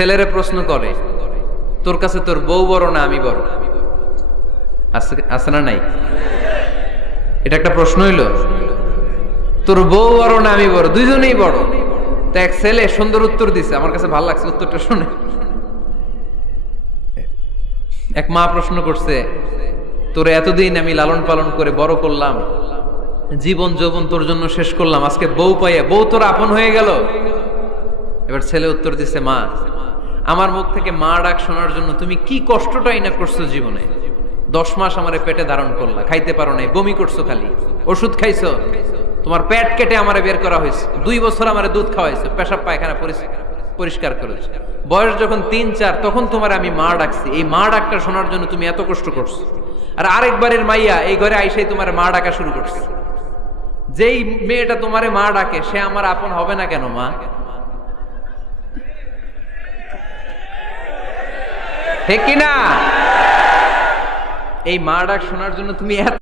ছেলেরা প্রশ্ন করে, তোর কাছে তোর বউ বড় না আমি বড়? আছে না নাই? এটা একটা প্রশ্ন হইল। তোর বউ বড় না আমি বড়? দুইজনেই বড়। তা এক ছেলে সুন্দর উত্তর দিছে, আমার কাছে ভালো লাগছে উত্তরটা শুনে। এক মা প্রশ্ন করছে, তোর এতদিন আমি লালন পালন করে বড় করলাম, জীবন যৌবন তোর জন্য শেষ করলাম, আজকে বউ পাইয়া বউ তোর আপন হয়ে গেল? এবার ছেলে উত্তর দিছে, মা, আমার মুখ থেকে মা ডাক শোনার জন্য তুমি কি কষ্টটাই না করছো জীবনে। 10 মাস আমারে পেটে ধারণ করলা, খাইতে পারো নাই, বমি করছো, খালি ওষুধ খাইছো, তোমার পেট কেটে আমারে বের করা হয়েছে, 2 বছর আমারে দুধ খাওয়াইছো, পেশাব পায়খানা পরিষ্কার করেছো, বয়স যখন 3-4 তখন তোমার আমি মা ডাকছি, এই মা ডাকটা শোনার জন্য তুমি এত কষ্ট করছো। আর আরেকবারের মাইয়া এই ঘরে আইসাই তোমার মা ডাকা শুরু করছে। যেই মেয়েটা তোমারে মা ডাকে সে আমার আপন হবে না কেন মা? ঠিক কিনা? এই মা ডাক শোনার জন্য তুমি